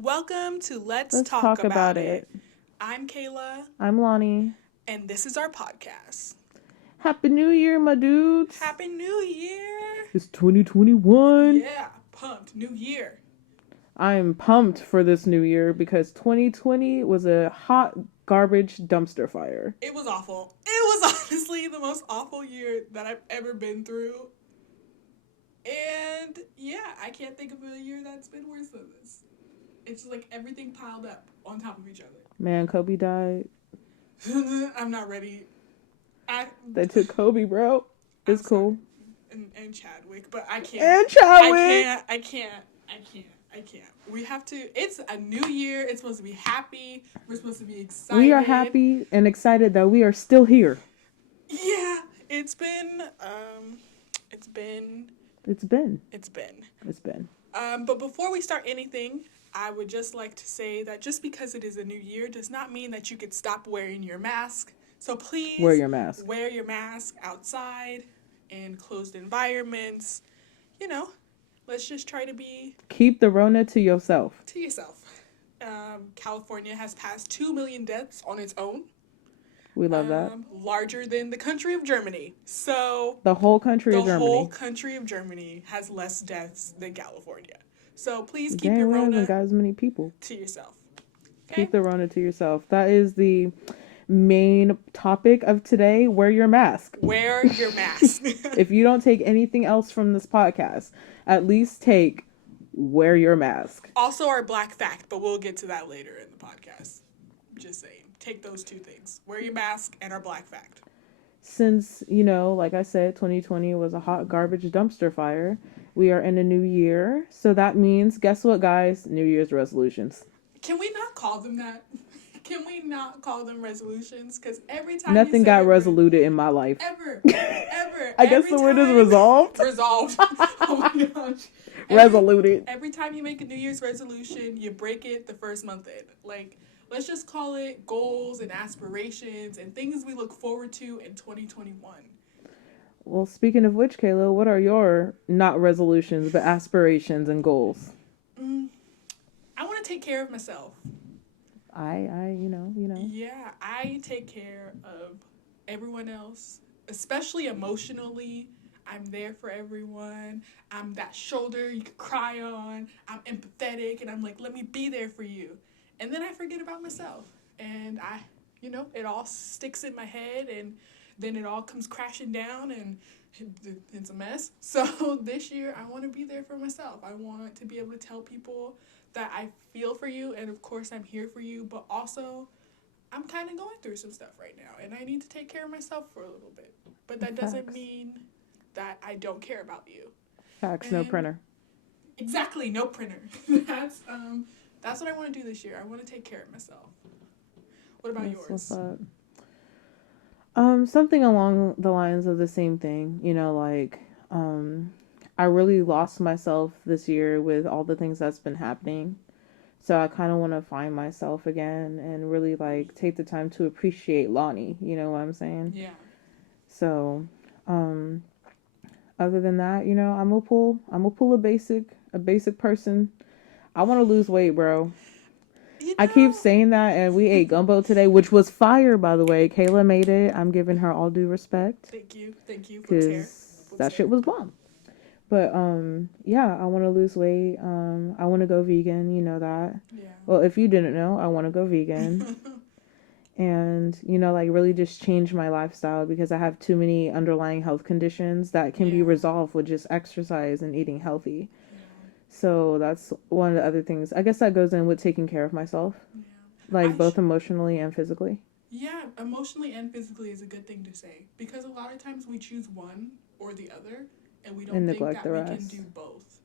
Welcome to Let's Let's Talk talk About about It. it. I'm Kayla, I'm Lonnie. and this is our podcast. Happy New Year, my dudes. Happy New Year! It's 2021. Yeah, pumped. New year. I'm pumped for this new year because 2020 was a hot garbage dumpster fire. It was awful. It was honestly the most awful year that I've ever been through. And yeah, I can't think of a year that's been worse than this. It's like everything piled up on top of each other. Man, Kobe died. I'm not ready. They took Kobe, bro. It's cool. And Chadwick, but I can't. And Chadwick. I can't. We have to. It's a new year. It's supposed to be happy. We're supposed to be excited. We are happy and excited that we are still here. Yeah, it's been. But before we start anything, I would just like to say that just because it is a new year does not mean that you could stop wearing your mask. So please Wear your mask. Wear your mask outside in closed environments. You know, let's just try to be... Keep the Rona to yourself. To yourself. California has passed 2 million deaths on its own. We love that. Larger than the country of Germany. So... The whole country of Germany. The whole country of Germany has less deaths than California. So please keep your Rona Rona got as many people. To yourself. Okay? Keep the Rona to yourself. That is the main topic of today. Wear your mask. Wear your mask. If you don't take anything else from this podcast, at least take wear your mask. Also our black fact, but we'll get to that later in the podcast. Just saying. Take those two things. Wear your mask and our black fact. Since, like I said, 2020 was a hot garbage dumpster fire. We are in a new year. So that means, guess what, guys? New Year's resolutions. Can we not call them that? Can we not call them resolutions? Because every time nothing got resoluted in my life. Ever. I guess the word is resolved. Resolved. Oh my gosh. Resoluted. Every time you make a New Year's resolution, you break it the first month in. Like, let's just call it goals and aspirations and things we look forward to in 2021. Well, speaking of which, Kayla, what are your, not resolutions, but aspirations and goals? I want to take care of myself. Yeah, I take care of everyone else, especially emotionally. I'm there for everyone. I'm that shoulder you can cry on. I'm empathetic, and I'm like, let me be there for you. And then I forget about myself, and it all sticks in my head, and then it all comes crashing down, and it's a mess. So this year, I want to be there for myself. I want to be able to tell people that I feel for you, and of course I'm here for you, but also I'm kind of going through some stuff right now, and I need to take care of myself for a little bit. But that doesn't mean that I don't care about you. Facts, no printer. Exactly, no printer. That's what I want to do this year. I want to take care of myself. What about yours? What's up? Something along the lines of the same thing, I really lost myself this year with all the things that's been happening. So I kind of want to find myself again and really take the time to appreciate Lonnie. You know what I'm saying? Yeah. So, other than that, I'm gonna pull a basic person. I want to lose weight, bro. I keep saying that, and we ate gumbo today, which was fire, by the way. Kayla made it. I'm giving her all due respect. Thank you. Because that shit was bomb. But, yeah, I want to lose weight. I want to go vegan. You know that. Yeah. Well, if you didn't know, I want to go vegan. And, really just change my lifestyle because I have too many underlying health conditions that can be resolved with just exercise and eating healthy. Yeah. So that's one of the other things. I guess that goes in with taking care of myself. Yeah. Both emotionally and physically. Yeah, emotionally and physically is a good thing to say. Because a lot of times we choose one or the other. And we don't think that we can do both.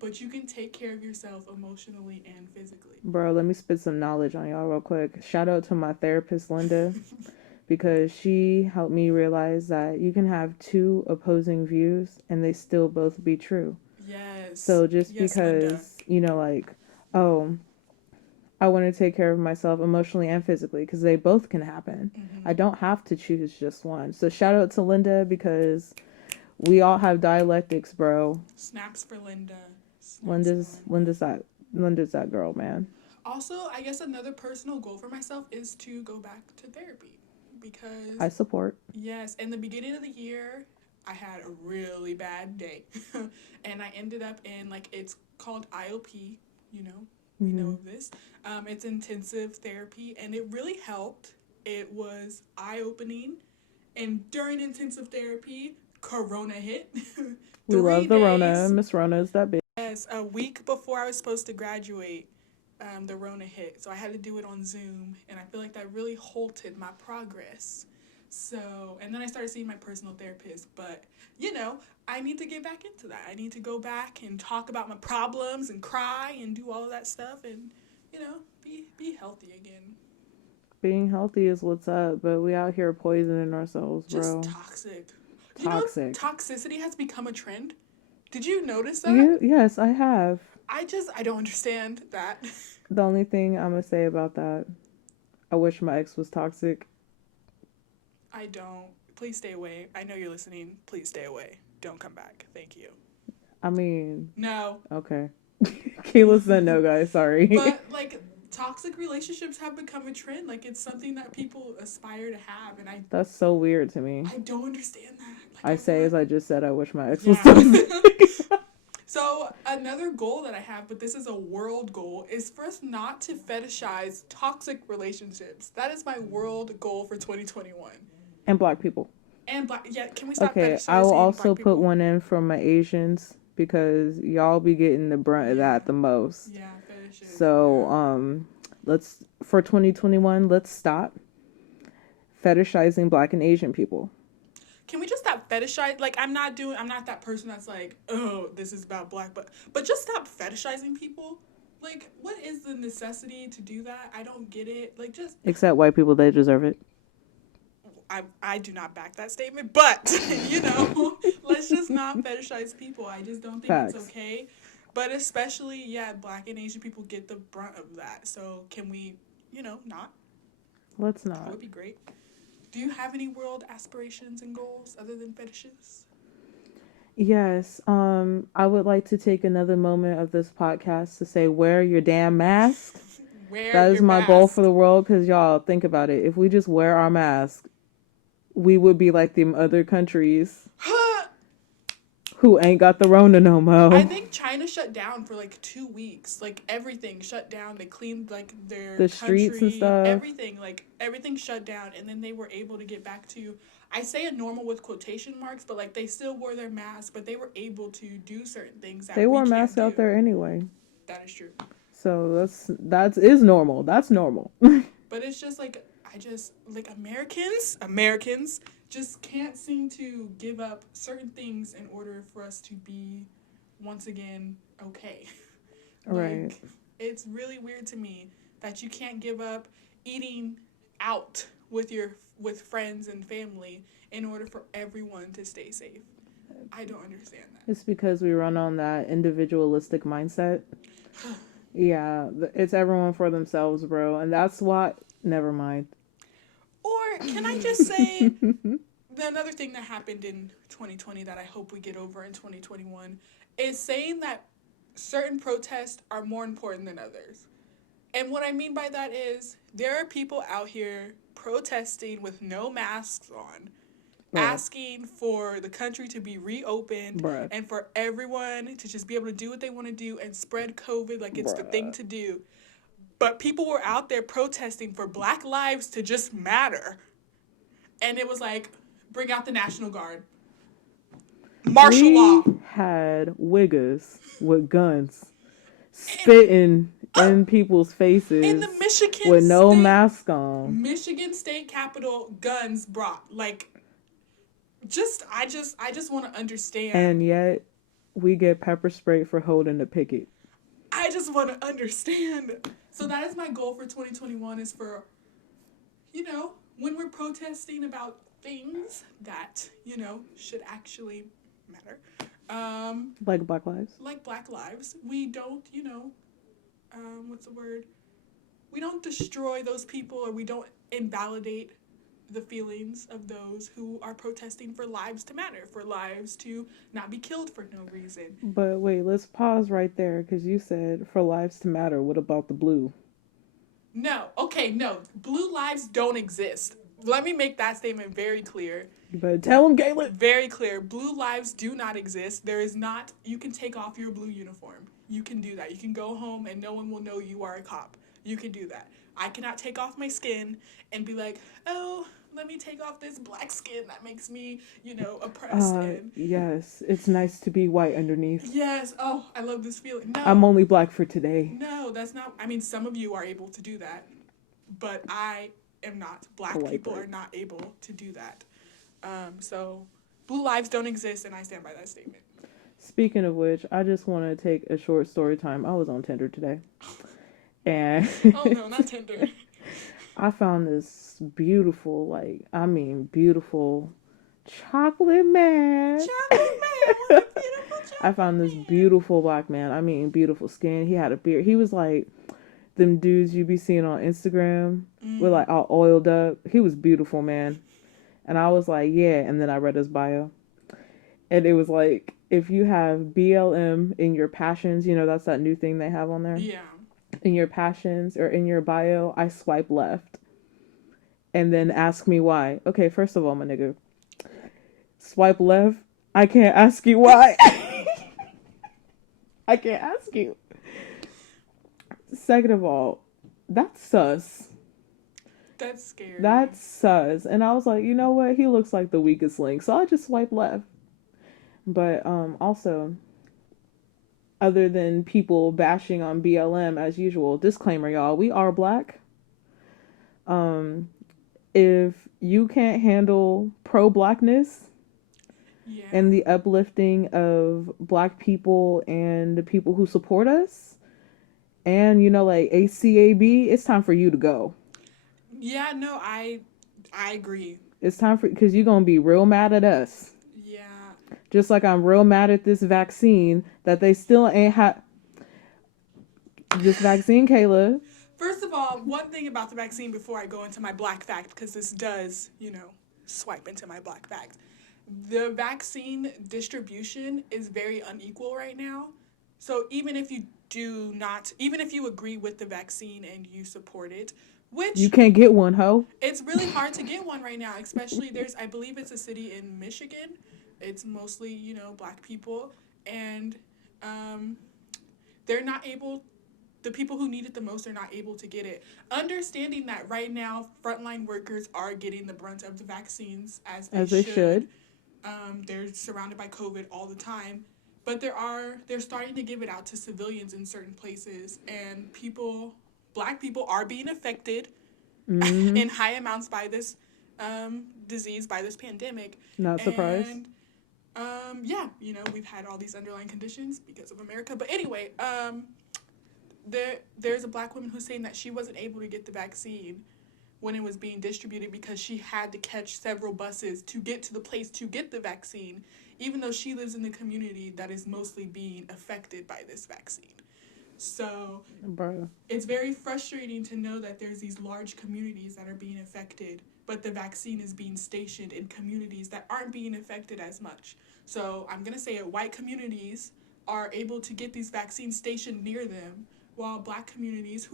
But you can take care of yourself emotionally and physically. Bro, let me spit some knowledge on y'all real quick. Shout out to my therapist, Linda, because she helped me realize that you can have two opposing views and they still both be true. Yes. So just because, Linda. I want to take care of myself emotionally and physically because they both can happen. Mm-hmm. I don't have to choose just one. So shout out to Linda because... we all have dialectics, bro. Snaps for Linda. Linda's that Linda's that girl, man. Also, I guess another personal goal for myself is to go back to therapy I because, support. yes, in the beginning of the year, I had a really bad day. And I ended up in, like, it's called IOP, you know, we know Hmm. of this. It's intensive therapy, and it really helped. It was eye opening. And during intensive therapy, Corona hit. We love Three the Rona. days, Miss Rona is that bitch. yes, a week before I was supposed to graduate, the Rona hit. So I had to do it on Zoom, and I feel like that really halted my progress. So, and then I started seeing my personal therapist, but you know, I need to get back into that. I need to go back and talk about my problems and cry and do all of that stuff and, you know, be healthy again. Being healthy is what's up, but we out here poisoning ourselves, Just bro. toxic. You know, Toxic. toxicity has become a trend. Did you notice that? You yes, I have. I don't understand that. The only thing I'm gonna say about that, I wish my ex was toxic. I don't. Please stay away. I know you're listening. Please stay away. Don't come back. Thank you. I mean, No. okay. Kayla said no, guys. Sorry. But like toxic relationships have become a trend. Like it's something that people aspire to have, and I That's so weird to me. I don't understand that. Like I I say want, as I just said, I wish my ex was yeah. toxic. So another goal that I have, but this is a world goal, is for us not to fetishize toxic relationships. That is my world goal for 2021. And black people. And black, yeah, can we stop Okay, I will fetishizing also black put people? one in for my Asians because y'all be getting the brunt of Yeah, that the most. yeah, fetishes. So, Yeah. let's for 2021, let's stop fetishizing black and Asian people. Can we just stop fetishize? Like, I'm not that person that's like, oh, this is about black, but just stop fetishizing people. Like, what is the necessity to do that? I don't get it. Like, just Except white people, they deserve it. I do not back that statement, but you know, let's just not fetishize people. I just don't think it's Facts. okay. But especially, yeah, black and Asian people get the brunt of that. So can we, you know, not? Let's That not. would be great. Do you have any world aspirations and goals other than fetishes? Yes, I would like to take another moment of this podcast to say, wear your damn mask. Wear That is your my goal for mask. the world. Because y'all think about it, if we just wear our mask, we would be like them other countries who ain't got the Rona no I more. think China shut down for like 2 weeks. Like everything shut down. They cleaned like their The streets and country, stuff. everything. Like everything shut down, and then they were able to get back to. I say a normal with quotation marks, but like they still wore their mask, but they were able to do certain things They that we wore can't masks out do. there anyway. That is true. So that is normal. That's normal. But it's just like I just like Americans just can't seem to give up certain things in order for us to be once again okay. Right. Like it's really weird to me that you can't give up eating out with friends and family in order for everyone to stay safe. I don't understand that. It's because we run on that individualistic mindset. Yeah, it's everyone for themselves, bro. And that's why. Never mind. Or can I just say another thing that happened in 2020 that I hope we get over in 2021 is saying that certain protests are more important than others. And what I mean by that is there are people out here protesting with no masks on, Bruh. asking for the country to be reopened Bruh. and for everyone to just be able to do what they want to do and spread COVID like it's the thing Bruh. to do. But people were out there protesting for Black lives to just matter. And it was like, bring out the National Guard. Martial law. We had wiggers with guns spitting in people's faces In the with no mask on. Michigan State Capitol, guns brought. Like, I just want to understand. And yet, we get pepper sprayed for holding the picket. I just want to understand. So that is my goal for 2021 is for, you know, when we're protesting about things that, you know, should actually matter. Like Black Lives. Like Black lives, we don't, you know, what's the word? We don't destroy those people or we don't invalidate the feelings of those who are protesting for lives to matter, for lives to not be killed for no reason. But wait, let's pause right there because you said for lives to matter. What about the blue? No, okay, no. Blue lives don't exist. Let me make that statement very clear. You better tell them, Galen. Very clear. Blue lives do not exist. There is not, you can take off your blue uniform. You can do that. You can go home and no one will know you are a cop. You can do that. I cannot take off my skin and be like, oh, let me take off this black skin that makes me, oppressed. Yes, it's nice to be white underneath. Yes. Oh, I love this feeling. No. I'm only black for today. No, that's not. I mean, some of you are able to do that, but I am not. Black people are not able to do that. So blue lives don't exist, and I stand by that statement. Speaking of which, I just want to take a short story time. I was on Tinder today. And oh no, not Tinder. I found this beautiful, beautiful chocolate man. Chocolate man, what a beautiful chocolate I found this beautiful black man. I mean, beautiful skin. He had a beard. He was like them dudes you be seeing on Instagram with like all oiled up. He was beautiful, man. And I was like, yeah. And then I read his bio. And it was like, if you have BLM in your passions, that's that new thing they have on there. Yeah. In your passions or in your bio, I swipe left. And then ask me why. Okay, first of all, my nigga, swipe left. I can't ask you why. I can't ask you. Second of all, that's sus. That's scary. That's sus. And I was like, you know what? He looks like the weakest link. So I just swipe left. But also, other than people bashing on BLM as usual, disclaimer, y'all, we are black. If you can't handle pro-blackness and the uplifting of black people and the people who support us, and like ACAB, it's time for you to go. Yeah, no, I agree. It's time because you're gonna be real mad at us. Yeah. Just like I'm real mad at this vaccine that they still ain't this vaccine, Kayla. First of all, one thing about the vaccine before I go into my black fact, because this does, swipe into my black fact. The vaccine distribution is very unequal right now. So even if you agree with the vaccine and you support it, which you can't get one, ho. It's really hard to get one right now, especially I believe it's a city in Michigan. It's mostly, black people, and they're not able, the people who need it the most are not able to get it. Understanding that right now, frontline workers are getting the brunt of the vaccines as they should. They're surrounded by COVID all the time, but they're starting to give it out to civilians in certain places, and black people are being affected in high amounts by this disease, by this pandemic. Not surprised. And, we've had all these underlying conditions because of America. But anyway, there's a black woman who's saying that she wasn't able to get the vaccine when it was being distributed because she had to catch several buses to get to the place to get the vaccine, even though she lives in the community that is mostly being affected by this vaccine. So It's very frustrating to know that there's these large communities that are being affected, but the vaccine is being stationed in communities that aren't being affected as much. So I'm going to say it, white communities are able to get these vaccines stationed near them, while black communities,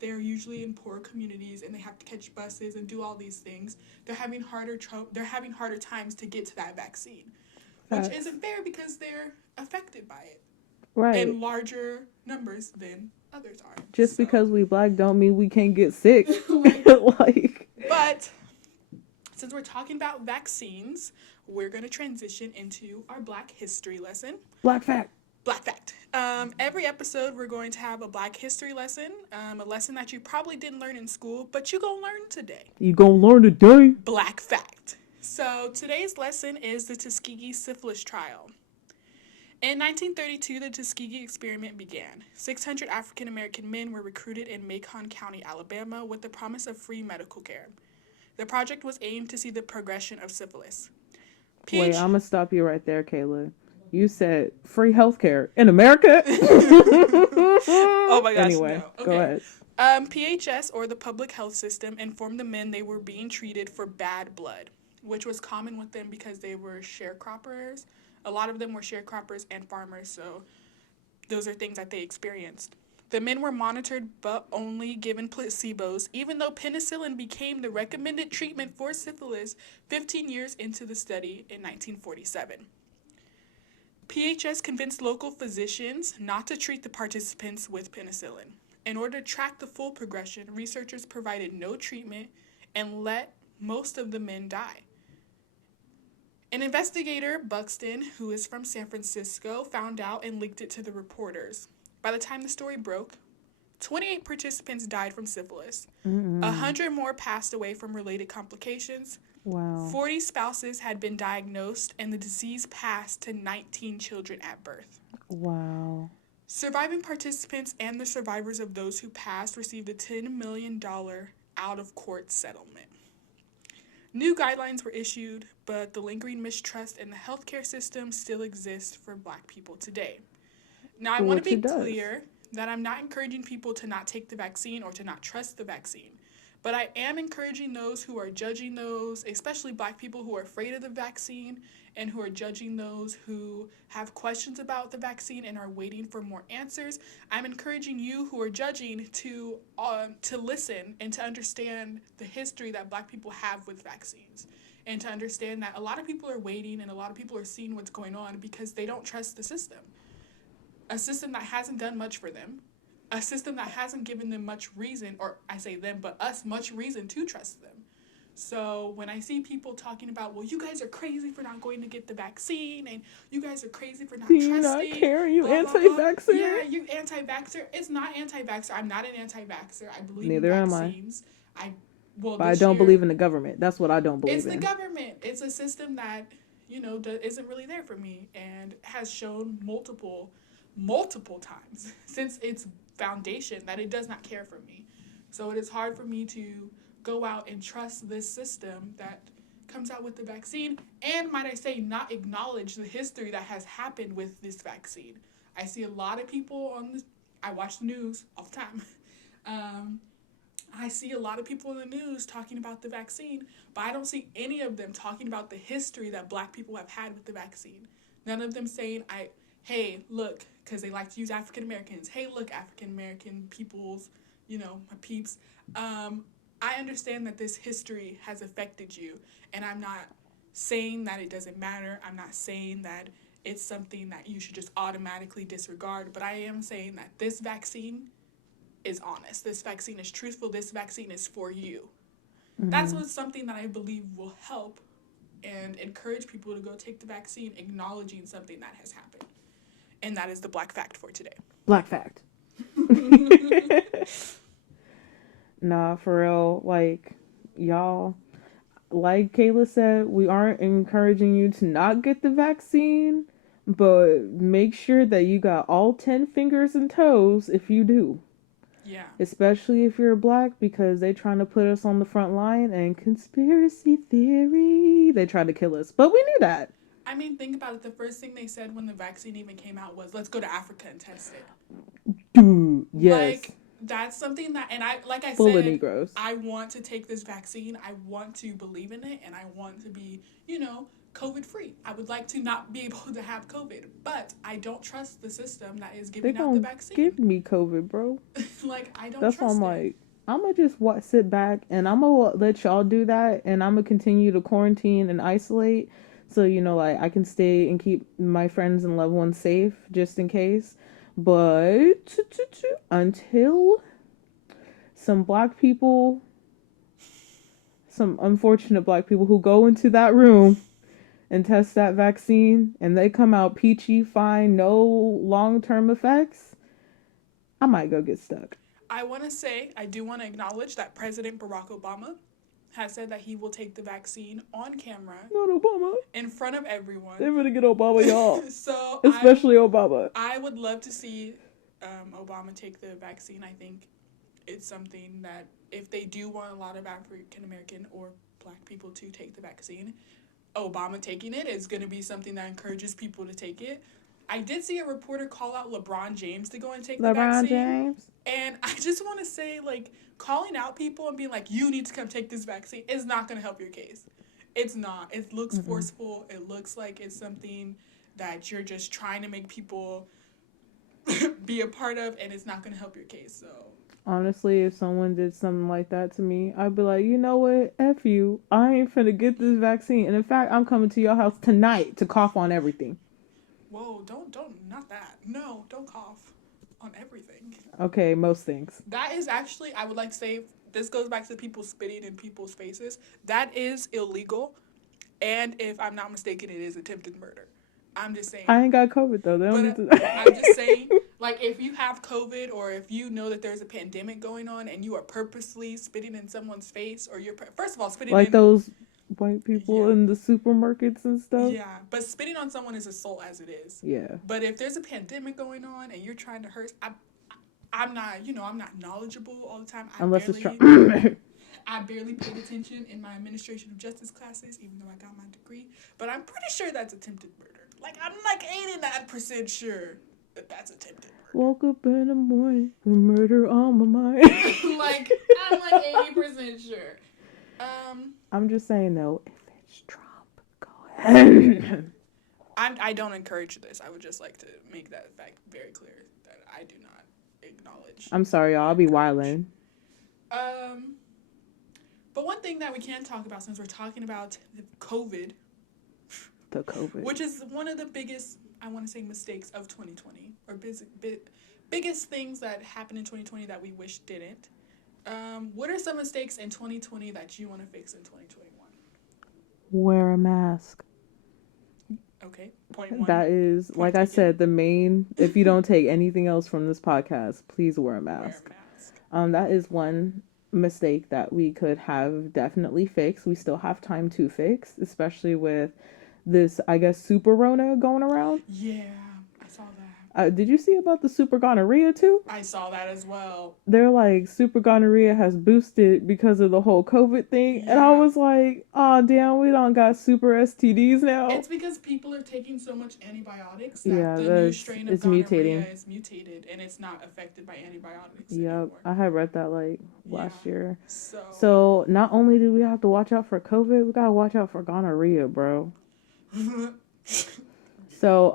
they're usually in poor communities and they have to catch buses and do all these things, they're having harder times to get to that vaccine, which isn't fair because they're affected by it. Right. In larger numbers than others are. Just because we black don't mean we can't get sick. But since we're talking about vaccines, we're going to transition into our Black history lesson. Black fact. Every episode, we're going to have a Black history lesson, a lesson that you probably didn't learn in school, but you gonna learn today. Black fact. So today's lesson is the Tuskegee syphilis trial. In 1932, the Tuskegee experiment began. 600 African-American men were recruited in Macon County, Alabama, with the promise of free medical care. The project was aimed to see the progression of syphilis. Wait, I'm going to stop you right there, Kayla. You said free healthcare in America? Oh my gosh, anyway, no. Okay. Go ahead. PHS, or the public health system, informed the men they were being treated for bad blood, which was common with them because they were sharecroppers. A lot of them were sharecroppers and farmers, so those are things that they experienced. The men were monitored but only given placebos, even though penicillin became the recommended treatment for syphilis 15 years into the study in 1947. PHS convinced local physicians not to treat the participants with penicillin. In order to track the full progression, researchers provided no treatment and let most of the men die. An investigator, Buxton, who is from San Francisco, found out and leaked it to the reporters. By the time the story broke, 28 participants died from syphilis. 100 more passed away from related complications. Wow. 40 spouses had been diagnosed, and the disease passed to 19 children at birth. Wow. Surviving participants and the survivors of those who passed received a $10 million out-of-court settlement. New guidelines were issued, but the lingering mistrust in the healthcare system still exists for Black people today. Now, I want to be clear that I'm not encouraging people to not take the vaccine or to not trust the vaccine. But I am encouraging those who are judging those, especially Black people who are afraid of the vaccine and who are judging those who have questions about the vaccine and are waiting for more answers. I'm encouraging you who are judging to listen and to understand the history that Black people have with vaccines, and to understand that a lot of people are waiting and a lot of people are seeing what's going on because they don't trust the system. A system that hasn't done much for them, a system that hasn't given them much reason, or I say them, but us, much reason to trust them. So when I see people talking about, well, you guys are crazy for not going to get the vaccine, and you guys are crazy for not trusting. Do you not care? You blah, anti-vaxxer? Blah, blah. Yeah, you anti-vaxxer. It's not anti-vaxxer. I'm not an anti-vaxxer. I believe in vaccines. But I don't believe in the government. That's what I don't believe in. It's the government. It's a system that, isn't really there for me, and has shown multiple times since its foundation that it does not care for me. So it is hard for me to go out and trust this system that comes out with the vaccine, and might I say, not acknowledge the history that has happened with this vaccine. I see a lot of people I watch the news all the time. I see a lot of people in the news talking about the vaccine, but I don't see any of them talking about the history that Black people have had with the vaccine. None of them saying, hey, look, because they like to use African Americans. Hey, look, African American peoples, my peeps. I understand that this history has affected you, and I'm not saying that it doesn't matter. I'm not saying that it's something that you should just automatically disregard, but I am saying that this vaccine is honest. This vaccine is truthful. This vaccine is for you. Mm-hmm. That's what's something that I believe will help and encourage people to go take the vaccine, acknowledging something that has happened. And that is the Black fact for today. Black fact. Nah, for real. Y'all, like Kayla said, we aren't encouraging you to not get the vaccine, but make sure that you got all 10 fingers and toes if you do. Yeah. Especially if you're Black, because they trying to put us on the front line, and conspiracy theory, they tried to kill us. But we knew that. I mean, think about it. The first thing they said when the vaccine even came out was, let's go to Africa and test it. Dude, yes. That's something that, and Full of Negroes. I want to take this vaccine. I want to believe in it, and I want to be, COVID free. I would like to not be able to have COVID, but I don't trust the system that is giving out the vaccine. Give me COVID, bro. I don't trust it. That's why I'm like, I'm going to just sit back, and I'm going to let y'all do that, and I'm going to continue to quarantine and isolate, so, I can stay and keep my friends and loved ones safe, just in case. But until some Black people, some unfortunate Black people who go into that room and test that vaccine and they come out peachy fine, no long-term effects, I might go get stuck. I do want to acknowledge that President Barack Obama has said that he will take the vaccine on camera. Not Obama. In front of everyone. They're going to get Obama, y'all. So especially Obama. I would love to see Obama take the vaccine. I think it's something that if they do want a lot of African American or Black people to take the vaccine, Obama taking it is going to be something that encourages people to take it. I did see a reporter call out LeBron James to go and take the vaccine. LeBron James? And I just want to say, like, calling out people and being like, you need to come take this vaccine is not going to help your case. It's not. It looks Mm-mm. forceful. It looks like it's something that you're just trying to make people be a part of, and it's not going to help your case. So, Honestly, if someone did something like that to me, I'd be like, you know what? F you. I ain't finna get this vaccine. And in fact, I'm coming to your house tonight to cough on everything. whoa, not that. No, don't cough on everything. Okay, most things. That is actually, I would like to say, this goes back to people spitting in people's faces. That is illegal. And if I'm not mistaken, it is attempted murder. I'm just saying. I ain't got COVID though. They don't But need to. I'm just saying, like, if you have COVID or if you know that there's a pandemic going on and you are purposely spitting in someone's face, or first of all, spitting Like in. those white people Yeah. in the supermarkets and stuff. Yeah, but spitting on someone is assault as it is. Yeah. But if there's a pandemic going on and you're trying to hurt, I'm not, I'm not knowledgeable all the time. Unless it's I barely paid attention in my administration of justice classes, even though I got my degree. But I'm pretty sure that's attempted murder. Like, I'm like 89% sure that that's attempted murder. Woke up in the morning with murder on my mind. Like, I'm like 80% sure. I'm just saying though, if it's Trump, go ahead. I don't encourage this. I would just like to make that fact very clear that I do not acknowledge. I'm sorry, y'all. I'll be wildin'. But one thing that we can talk about, since we're talking about the COVID, which is one of the biggest, I want to say, mistakes of 2020, or biggest things that happened in 2020 that we wish didn't. What are some mistakes in 2020 that you want to fix in 2021? Wear a mask. Okay, point one. That is, point like I said, the main. If you don't take anything else from this podcast, please wear a mask. That is one mistake that we could have definitely fixed. We still have time to fix, especially with this, I guess, super Rona going around. Yeah, I saw that. Did you see about the super gonorrhea too? I saw that as well. They're like, super gonorrhea has boosted because of the whole COVID thing. Yeah. And I was like, oh, damn, we don't got super STDs now. It's because people are taking so much antibiotics that the new strain of gonorrhea is mutated and it's not affected by antibiotics anymore. I had read that last year. So not only do we have to watch out for COVID, we gotta watch out for gonorrhea, bro. So,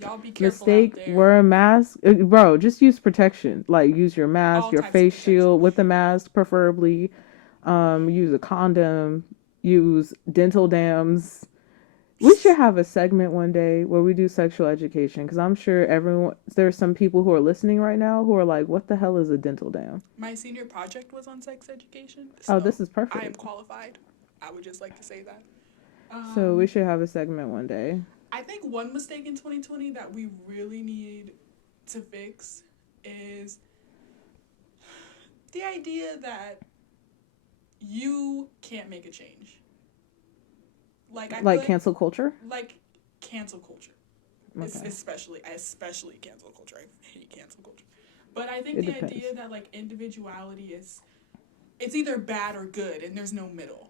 y'all be careful mistake, out there. wear a mask. Bro, just use protection. Like, use your mask, all your face shield with a mask, preferably. Use a condom. Use dental dams. We should have a segment one day where we do sexual education, because I'm sure there's some people who are listening right now who are like, what the hell is a dental dam? My senior project was on sex education. So this is perfect. I am qualified. I would just like to say that. So we should have a segment one day. I think one mistake in 2020 that we really need to fix is the idea that you can't make a change. Like cancel culture? Like cancel culture. Okay. Especially cancel culture. I hate cancel culture. But I think the idea that like individuality it's either bad or good and there's no middle.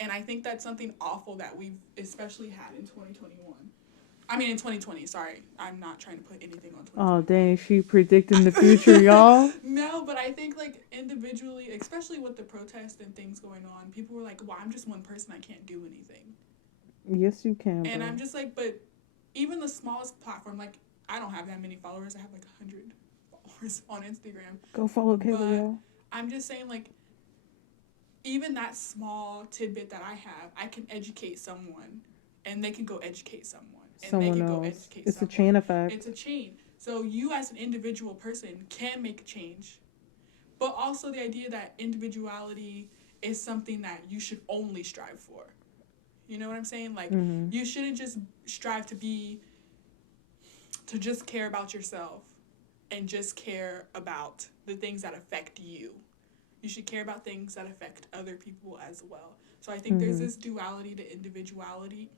And I think that's something awful that we've especially had in 2021. I mean, in 2020, sorry. I'm not trying to put anything on 2020. Oh, dang, she predicting the future, y'all. No, but I think, like, individually, especially with the protests and things going on, people were like, well, I'm just one person. I can't do anything. Yes, you can. And I'm just like, but even the smallest platform, like, I don't have that many followers. I have, like, 100 followers on Instagram. Go follow Kayla, y'all. I'm just saying, like, even that small tidbit that I have, I can educate someone, and they can go educate someone. And they can go educate it's someone. A chain effect. It's a chain. So you as an individual person can make a change. But also the idea that individuality is something that you should only strive for. You know what I'm saying? Like, you shouldn't just strive to just care about yourself and just care about the things that affect you. You should care about things that affect other people as well. So I think there's this duality to individuality.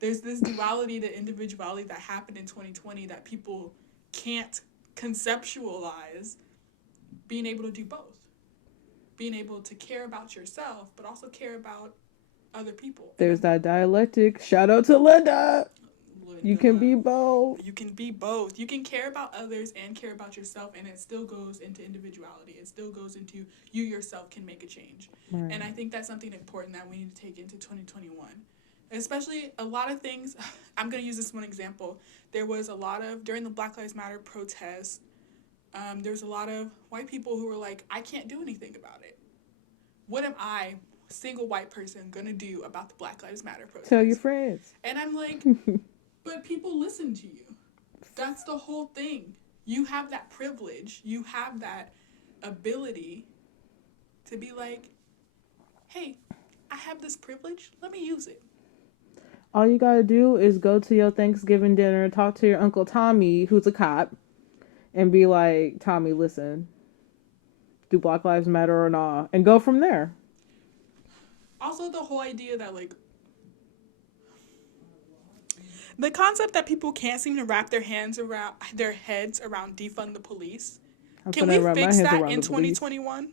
There's this duality to individuality that happened in 2020 that people can't conceptualize, being able to do both. Being able to care about yourself, but also care about other people. There's that dialectic. Shout out to Linda. would. You can be both. You can be both. You can care about others and care about yourself, and it still goes into individuality. It still goes into you yourself can make a change. Right. And I think that's something important that we need to take into 2021. Especially a lot of things. I'm going to use this one example. There was a lot of, during the Black Lives Matter protests, there was a lot of white people who were like, I can't do anything about it. What am I, single white person, going to do about the Black Lives Matter protests? Tell your friends. And I'm like, but people listen to you. That's the whole thing. You have that privilege. You have that ability to be like, hey, I have this privilege. Let me use it. All you gotta do is go to your Thanksgiving dinner, talk to your Uncle Tommy, who's a cop, and be like, Tommy, listen, do Black Lives Matter or not? And go from there. Also, the whole idea that, like, the concept that people can't seem to wrap their heads around defund the police. Can we fix that in 2021?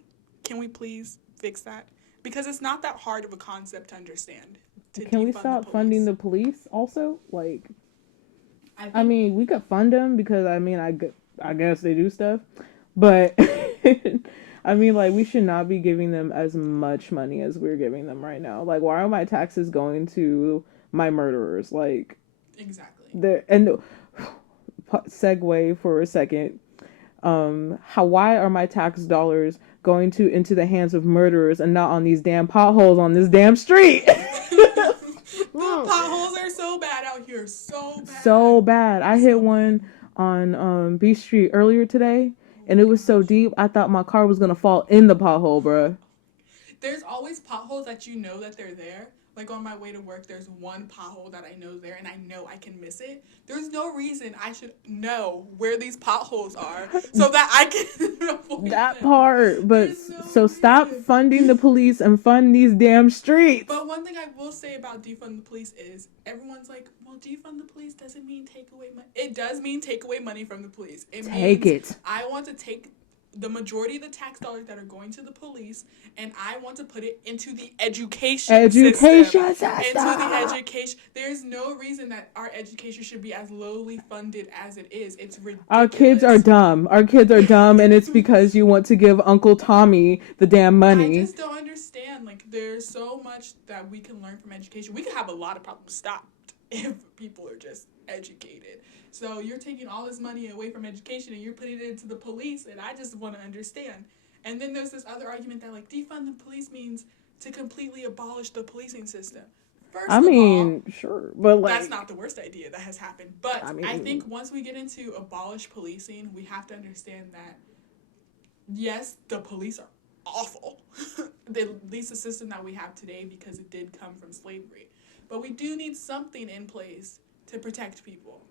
Can we please fix that? Because it's not that hard of a concept to understand. Can we stop funding the police also? Like, I mean, we could fund them because, I mean, I guess they do stuff. But, I mean, like, we should not be giving them as much money as we're giving them right now. Like, why are my taxes going to my murderers? Like, exactly. And segue for a second. Why are my tax dollars going into the hands of murderers and not on these damn potholes on this damn street? The potholes are so bad out here. So bad. So bad. I hit one on B Street earlier today, and it was so deep, I thought my car was going to fall in the pothole, bruh. There's always potholes that you know that they're there. Like, on my way to work, there's one pothole that I know there, and I know I can miss it. There's no reason I should know where these potholes are so that I can avoid that them. Part. But so stop funding the police and fund these damn streets. But one thing I will say about defund the police is everyone's like, well, defund the police doesn't mean take away money. It does mean take away money from the police. It means I want to take the majority of the tax dollars that are going to the police, and I want to put it into the education system. Into the education. There's no reason that our education should be as lowly funded as it is. It's ridiculous. Our kids are dumb. And it's because you want to give Uncle Tommy the damn money. I just don't understand. Like, there's so much that we can learn from education. We could have a lot of problems stopped if people are just educated. So you're taking all this money away from education and you're putting it into the police, and I just want to understand. And then there's this other argument that, like, defund the police means to completely abolish the policing system. First of all, sure, but like, that's not the worst idea that has happened. But I think once we get into abolish policing, we have to understand that, yes, the police are awful. At least the system that we have today, because it did come from slavery. But we do need something in place to protect people.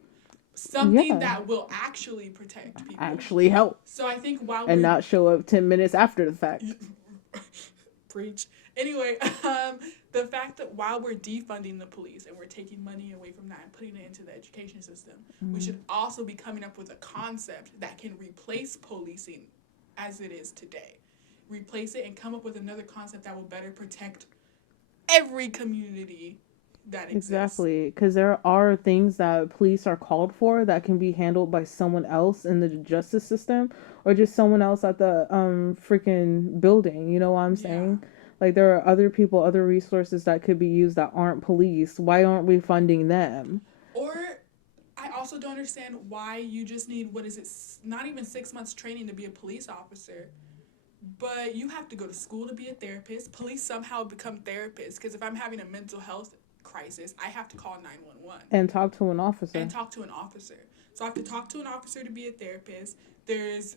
Something that will actually protect people. Actually help. So I think not show up 10 minutes after the fact. Preach. Anyway, the fact that while we're defunding the police and we're taking money away from that and putting it into the education system, we should also be coming up with a concept that can replace policing as it is today. Replace it and come up with another concept that will better protect every community that exists. Exactly, because there are things that police are called for that can be handled by someone else in the justice system, or just someone else at the freaking building. You know what I'm saying? Yeah. Like, there are other people, other resources that could be used that aren't police. Why aren't we funding them? Or I also don't understand why you just need, not even 6 months training to be a police officer. But you have to go to school to be a therapist. Police somehow become therapists, because if I'm having a mental health crisis, I have to call 911. And talk to an officer. So I have to talk to an officer to be a therapist. There's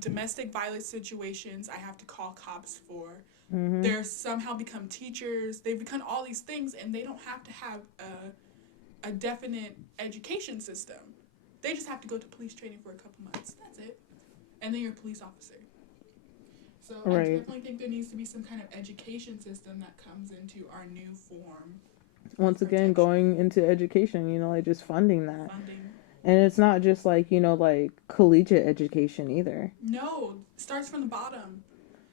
domestic violence situations I have to call cops for. Mm-hmm. They're somehow become teachers. They've become all these things, and they don't have to have a definite education system. They just have to go to police training for a couple months. That's it. And then you're a police officer. So I definitely think there needs to be some kind of education system that comes into our new form. Once again, going into education, like just funding that. And it's not just like, like collegiate education either. No, it starts from the bottom.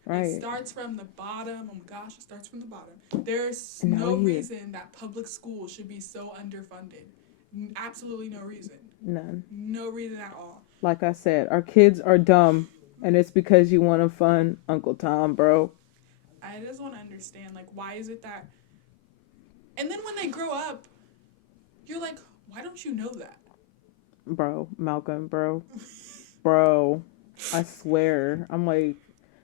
Right. It starts from the bottom. Oh my gosh, it starts from the bottom. There's no reason that public schools should be so underfunded. Absolutely no reason. None. No reason at all. Like I said, our kids are dumb, and it's because you want to fund Uncle Tom, bro. I just want to understand, like, why is it that? And then when they grow up, you're like, why don't you know that? Bro, Malcolm, bro. I swear, I'm like,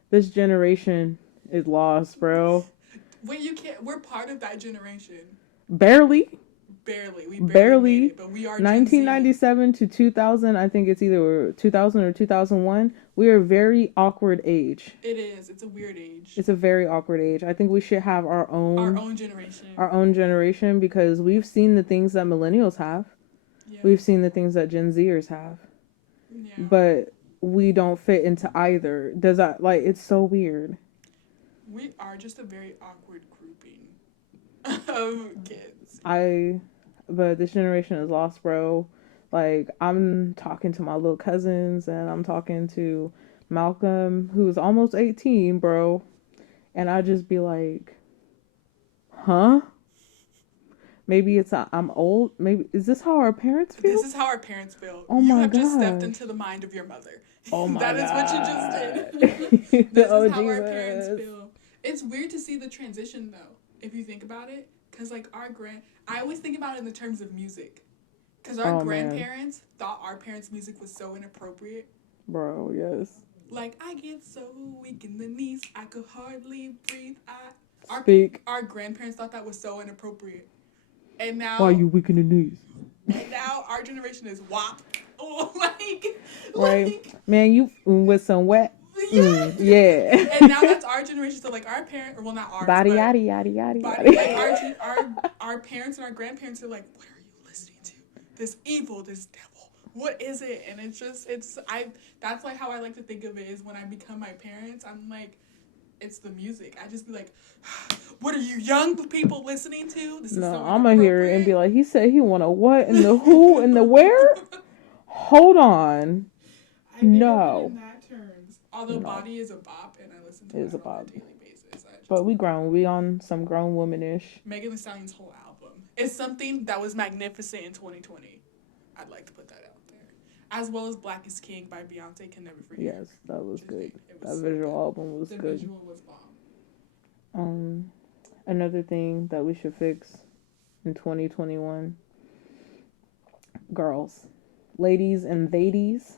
this generation is lost, bro. Wait, you can't. We're part of that generation. Barely. We barely made it, but we are Gen Z. 1997 to 2000, I think it's either 2000 or 2001. We are a very awkward age. It is. It's a weird age. It's a very awkward age. I think we should have our own generation. Our own generation, because we've seen the things that millennials have. Yeah. We've seen the things that Gen Zers have. Yeah. But we don't fit into either. Does that, like, it's so weird. We are just a very awkward grouping of kids. But this generation is lost, bro. Like, I'm talking to my little cousins, and I'm talking to Malcolm, who's almost 18, bro. And I just be like, huh? Maybe it's I'm old. Maybe is this how our parents feel? This is how our parents feel. Oh you my have God. just stepped into the mind of your mother. Oh my That God. is what you just did. This Oh, is how Jesus. our parents feel. It's weird to see the transition though, if you think about it, because like I always think about it in the terms of music, because our grandparents thought our parents' music was so inappropriate. Bro, yes. Like, I get so weak in the knees, I could hardly breathe. Our grandparents thought that was so inappropriate. And now... Why are you weak in the knees? And now our generation is WAP. Oh, right. Man, you with some wet. Yeah. Yeah. And now that's our generation. So, like, our parents... Well, not ours, body, but... yaddy, yaddy, yaddy, Like, our parents and our grandparents are like, what are you listening to? This evil, this devil. What is it? And it's just, that's like how I like to think of it, is when I become my parents, I'm like, it's the music. I just be like, what are you young people listening to? This is so I'm gonna hear it and be like, he said he want a what and the who and the where? Hold on. I think of it in that terms. Although Body is a bop, and I listen to it on a daily basis. But we grown. We on some grown womanish. Megan Thee Stallion's whole album is something that was magnificent in 2020. I'd like to put that out there. As well as Black is King by Beyonce, can never forget. Yes, that was good. That visual album was good. The visual was bomb. Another thing that we should fix in 2021. Girls, ladies and ladies,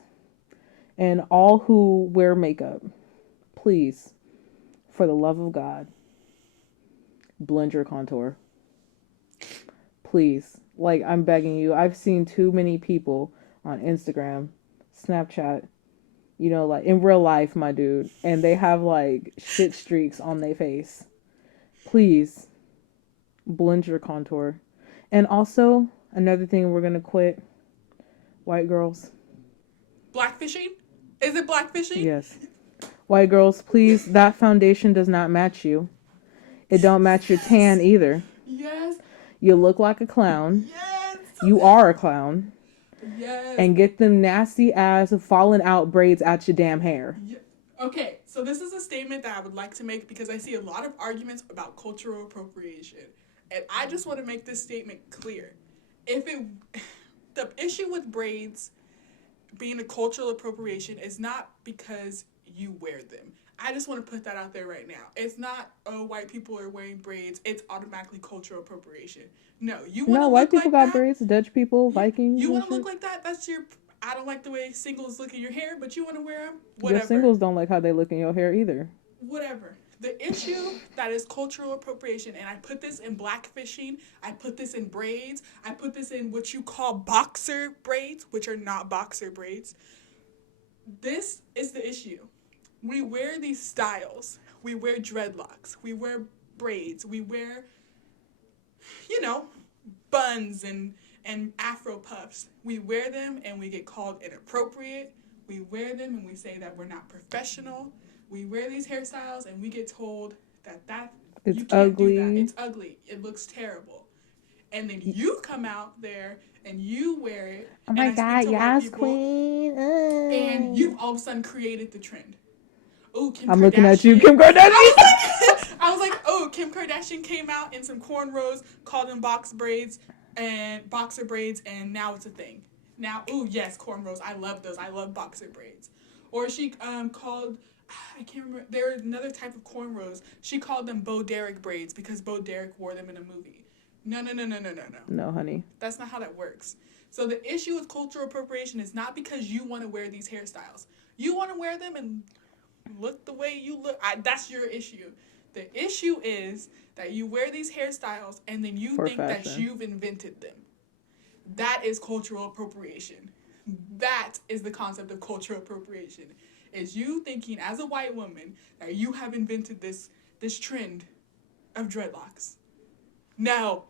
and all who wear makeup, please, for the love of God, blend your contour. Please. Like, I'm begging you. I've seen too many people on Instagram, Snapchat, you know, like in real life, my dude, and they have like shit streaks on their face. Please blend your contour. And also, another thing we're gonna quit: white girls. Blackfishing? Is it blackfishing? Yes. White girls, please, that foundation does not match you. It don't match your tan either. Yes. You look like a clown. Yes. You are a clown. Yes. And get them nasty ass falling out braids at your damn hair. Yeah. Okay, so this is a statement that I would like to make because I see a lot of arguments about cultural appropriation. And I just want to make this statement clear. The issue with braids being a cultural appropriation is not because you wear them. I just want to put that out there right now. It's not, oh, white people are wearing braids, it's automatically cultural appropriation. No, you want to look white people like got braids, Dutch people, Vikings. You want to look like that? That's your... I don't like the way singles look in your hair, but you want to wear them? Whatever. Your singles don't like how they look in your hair either. Whatever. The issue that is cultural appropriation, and I put this in blackfishing, I put this in braids, I put this in what you call boxer braids, which are not boxer braids. This is the issue. We wear these styles. We wear dreadlocks. We wear braids. We wear, buns and Afro puffs. We wear them and we get called inappropriate. We wear them and we say that we're not professional. We wear these hairstyles and we get told that it's you can't ugly. do that. It's ugly. It looks terrible. And then you come out there and you wear it. Oh my God, yes, queen. And you've all of a sudden created the trend. Oh, Kim Kardashian. I'm looking at you, Kim Kardashian. I was like, oh, Kim Kardashian came out in some cornrows, called them box braids. and boxer braids, and now it's a thing. Now, ooh, yes, cornrows. I love those. I love boxer braids. Or she called, I can't remember. There's another type of cornrows. She called them Bo Derek braids because Bo Derek wore them in a movie. No, no, no, no, no, no, no. No, honey. That's not how that works. So the issue with cultural appropriation is not because you want to wear these hairstyles. You want to wear them and look the way you look. That's your issue. The issue is that you wear these hairstyles and then you think that you've invented them. That is cultural appropriation. That is the concept of cultural appropriation. Is you thinking as a white woman that you have invented this trend of dreadlocks. No.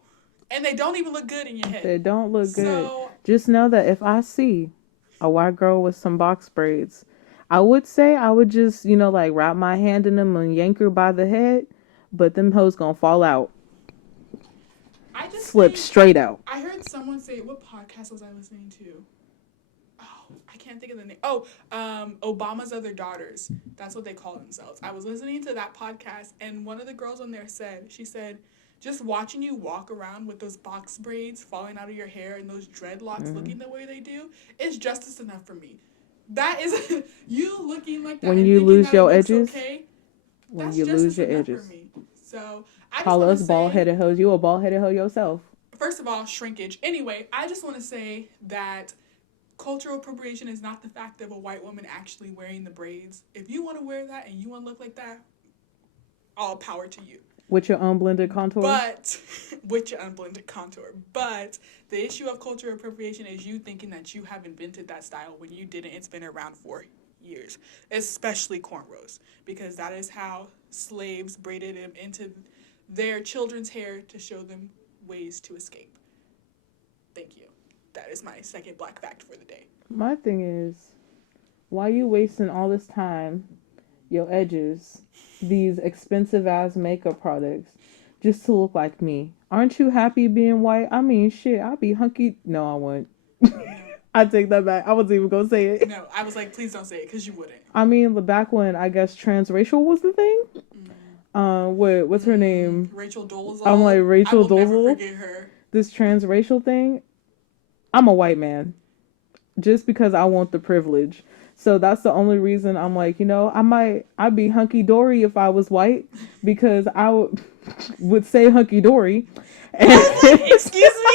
And they don't even look good in your head. They don't look good. Just know that if I see a white girl with some box braids, I would just, like wrap my hand in them and yank her by the head, but them hoes gonna fall out. I just slip straight out. I heard someone say, what podcast was I listening to? Oh, I can't think of the name. Oh, Obama's Other Daughters. That's what they call themselves. I was listening to that podcast, and one of the girls on there said, just watching you walk around with those box braids falling out of your hair and those dreadlocks looking the way they do is justice enough for me. That is you looking like that. When you lose your edges, when you lose your edges. For me. So I call us bald-headed hoes. You a bald-headed hoe yourself. First of all, shrinkage. Anyway, I just want to say that cultural appropriation is not the fact of a white woman actually wearing the braids. If you want to wear that and you want to look like that, all power to you. With your unblended contour? With your unblended contour. But the issue of cultural appropriation is you thinking that you have invented that style when you didn't. It's been around for years. Especially cornrows. Because that is how slaves braided them into their children's hair to show them ways to escape. Thank you. That is my second black fact for the day. My thing is, why you wasting all this time, your edges, these expensive ass makeup products, just to look like me? Aren't you happy being white? I mean, shit, I'd be hunky. No, I wouldn't. I take that back. I wasn't even gonna say it. No, I was like, please don't say it, because you wouldn't. I mean, back when I guess transracial was the thing. What's her name? Rachel Dolezal. I'm like Rachel Dolezal. I will never forget her. This transracial thing. I'm a white man, just because I want the privilege. So that's the only reason I'm like, I'd be hunky dory if I was white, because I would say hunky dory. Excuse me.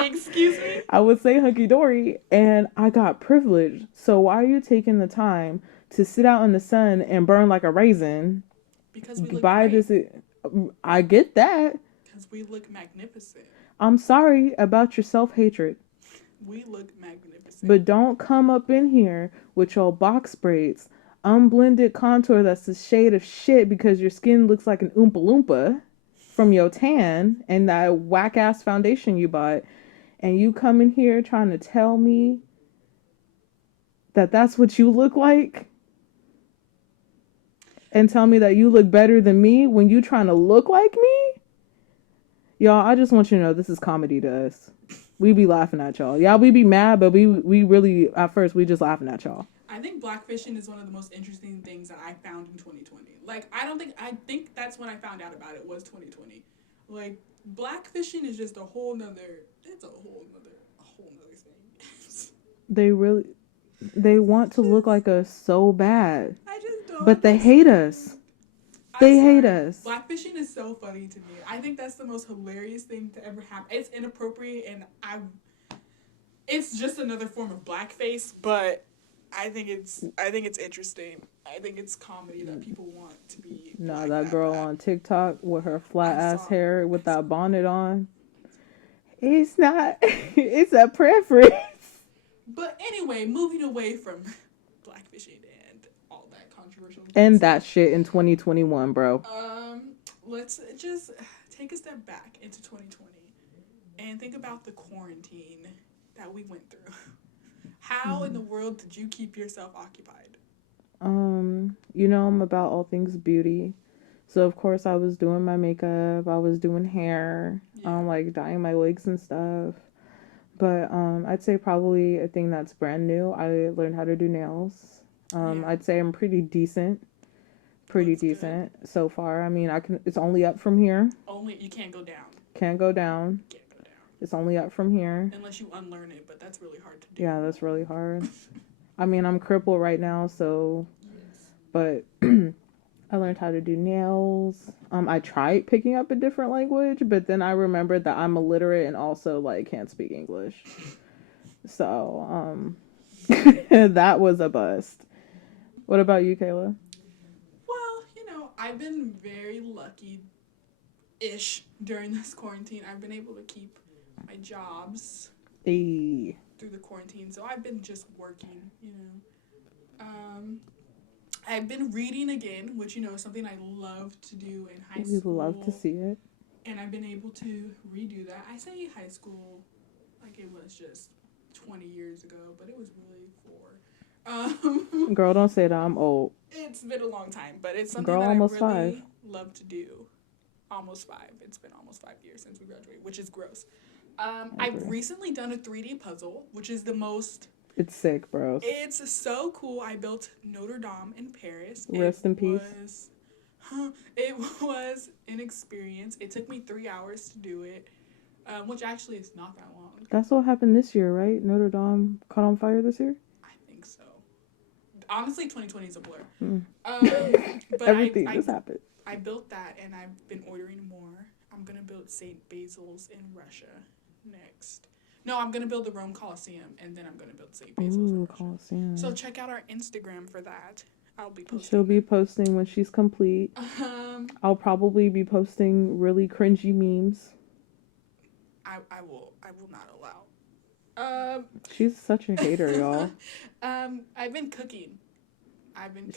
Excuse me. I would say hunky dory, and I got privilege. So why are you taking the time to sit out in the sun and burn like a raisin? Because we look great. This. I get that. Because we look magnificent. I'm sorry about your self-hatred. We look magnificent. But don't come up in here with your box braids, unblended contour that's a shade of shit because your skin looks like an Oompa Loompa from your tan and that whack-ass foundation you bought. And you come in here trying to tell me that that's what you look like? And tell me that you look better than me when you trying to look like me? Y'all, I just want you to know this is comedy to us. We be laughing at y'all. Yeah, we be mad, but we really, at first, we just laughing at y'all. I think blackfishing is one of the most interesting things that I found in 2020. Like, I think that's when I found out about it, was 2020. Like, blackfishing is just a whole nother thing. They want to look like us so bad. I just don't. But they hate us. They hate us. Blackfishing is so funny to me. I think that's the most hilarious thing to ever happen. It's inappropriate, and it's just another form of blackface, but I think it's interesting. I think it's comedy that people want to be. Nah, that girl on TikTok with her flat ass hair with that bonnet on. It's not. It's a preference. But anyway, moving away from blackfishing and all that controversial. And that shit in 2021, bro. Let's just take a step back into 2020 and think about the quarantine that we went through. How in the world did you keep yourself occupied? I'm about all things beauty. So of course I was doing my makeup, I was doing hair, like dyeing my wigs and stuff. But I'd say probably a thing that's brand new, I learned how to do nails. I'd say I'm pretty decent. Good. So far. I mean, it's only up from here. You can't go down. Can't go down. It's only up from here. Unless you unlearn it, but that's really hard to do. Yeah, that's really hard. I mean, I'm crippled right now, so, Yes. but I learned how to do nails. I tried picking up a different language, but then I remembered that I'm illiterate and also like can't speak English. So, that was a bust. What about you, Kayla? Well, I've been very lucky-ish during this quarantine. I've been able to keep my jobs Hey, through the quarantine, so I've been just working. I've been reading again, which is something I loved to do in high we school. love to see it. And I've been able to redo that. I say high school like it was just 20 years ago, but it was really 4. Girl, don't say that. I'm old. It's been a long time, but it's something Girl, that almost I really 5. love to do. Almost 5. It's been almost 5 years since we graduated, which is gross. I I've agree. recently done a 3D puzzle, which is the most. It's sick, bro. It's so cool. I built Notre Dame in Paris. Rest in peace. It was an experience. It took me 3 hours to do it, which actually is not that long. That's what happened this year, right? Notre Dame caught on fire this year? I think so. Honestly, 2020 is a blur. Mm. But Everything just happened. I built that, and I've been ordering more. I'm going to build St. Basil's in Russia next. No, I'm going to build the Rome Colosseum, and then I'm going to build St. Basil's in Russia. Colosseum. So check out our Instagram for that. I'll be posting. She'll be posting when she's complete. I'll probably be posting really cringy memes. I will not allow. She's such a hater, y'all. I've been cooking.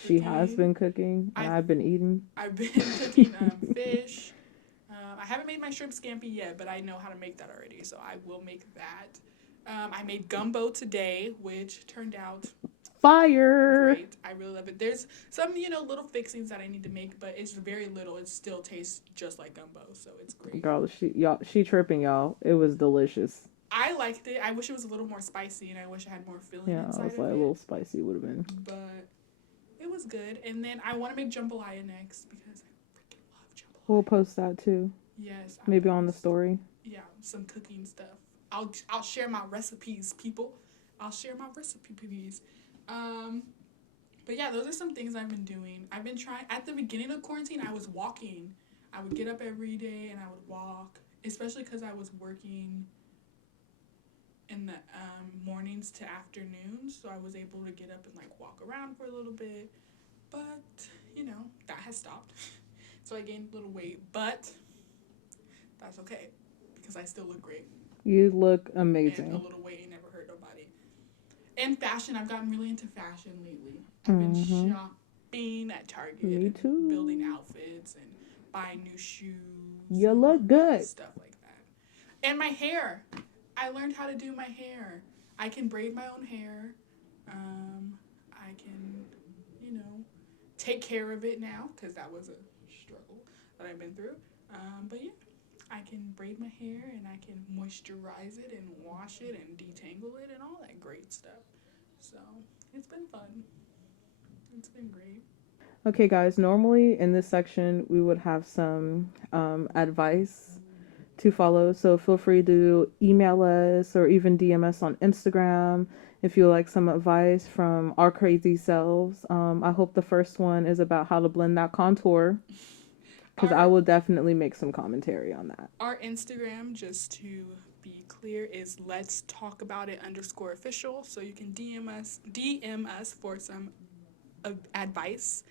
She has been cooking, and I've been eating. I've been cooking fish. I haven't made my shrimp scampi yet, but I know how to make that already, so I will make that. I made gumbo today, which turned out fire. Great. I really love it. There's some, little fixings that I need to make, but it's very little. It still tastes just like gumbo, so it's great. Girl, she tripping, y'all. It was delicious. I liked it. I wish it was a little more spicy, and I wish I had more filling inside of it. Yeah, I was like, a little spicy would have been. But it was good. And then I want to make jambalaya next because I freaking love jambalaya. We'll post that too. Yes. Maybe on the story. Yeah, some cooking stuff. I'll share my recipes, people. I'll share my recipes. But yeah, those are some things I've been doing. I've been trying. At the beginning of quarantine, I was walking. I would get up every day and I would walk, especially because I was working in the mornings to afternoons, so I was able to get up and walk around for a little bit. But that has stopped. So I gained a little weight, but that's okay because I still look great. You look amazing. And a little weight ain't never hurt nobody. And fashion, I've gotten really into fashion lately. I've been shopping at Target. Me too. Building outfits and buying new shoes. You look good. Stuff like that. And my hair. I learned how to do my hair. I can braid my own hair. I can, take care of it now because that was a struggle that I've been through. But yeah, I can braid my hair and I can moisturize it and wash it and detangle it and all that great stuff. So it's been fun. It's been great. Okay, guys, normally in this section, we would have some advice to follow. So feel free to email us or even DM us on Instagram if you like some advice from our crazy selves. I hope the first one is about how to blend that contour, because I will definitely make some commentary on that. Our Instagram, just to be clear, is Let's Talk About It _official. So you can DM us for some advice.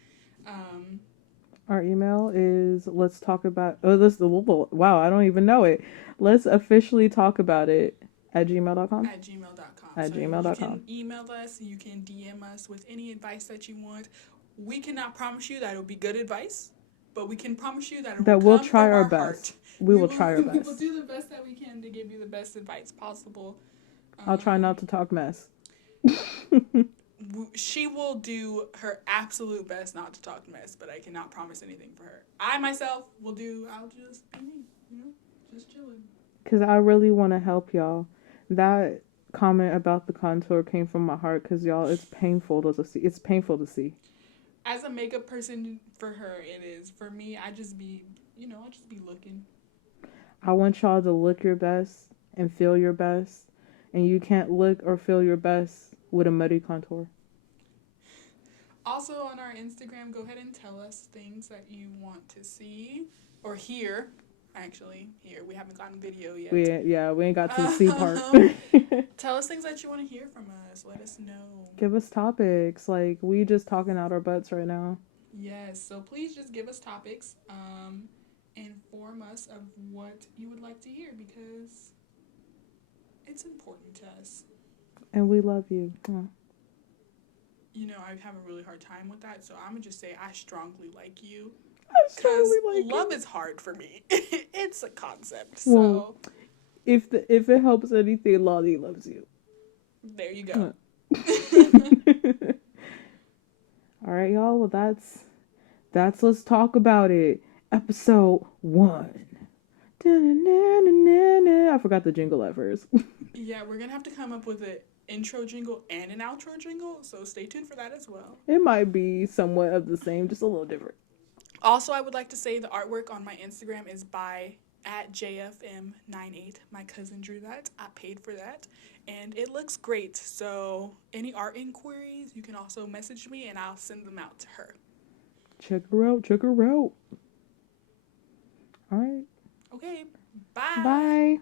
Our email is let's talk about wow, I don't even know it. Let's officially talk about it at gmail.com. At gmail.com. At so gmail.com. You can email us, you can DM us with any advice that you want. We cannot promise you that it'll be good advice, but we can promise you that we'll try our best. We will try our best. We will do the best that we can to give you the best advice possible. I'll try not to talk mess. She will do her absolute best not to talk mess, but I cannot promise anything for her. I myself I'll just be me, just chilling. Because I really want to help y'all. That comment about the contour came from my heart because, y'all, it's painful to see. It's painful to see. As a makeup person, for her, it is. For me, I just be, I'll just be looking. I want y'all to look your best and feel your best. And you can't look or feel your best with a muddy contour. Also on our Instagram, go ahead and tell us things that you want to see or hear. Actually, here we haven't gotten video yet. We ain't got to the C part. Tell us things that you want to hear from us. Let us know. Give us topics. Like, we just talking out our butts right now. Yes, so please just give us topics. Inform us of what you would like to hear because it's important to us. And we love you. Yeah. You know, I have a really hard time with that, so I'm gonna just say I strongly like you. I Because strongly like love you. is hard for me. It's a concept. Well, So if it helps anything, Lottie loves you. there you go. All right, y'all. Well, that's Let's Talk About It. Episode 1. I forgot the jingle at first. Yeah, we're gonna have to come up with an intro jingle and an outro jingle, so stay tuned for that as well. It might be somewhat of the same, just a little different. Also, I would like to say the artwork on my Instagram is by @JFM98. My cousin drew that. I paid for that. And it looks great. So any art inquiries, you can also message me and I'll send them out to her. Check her out. All right. Okay. Bye. Bye.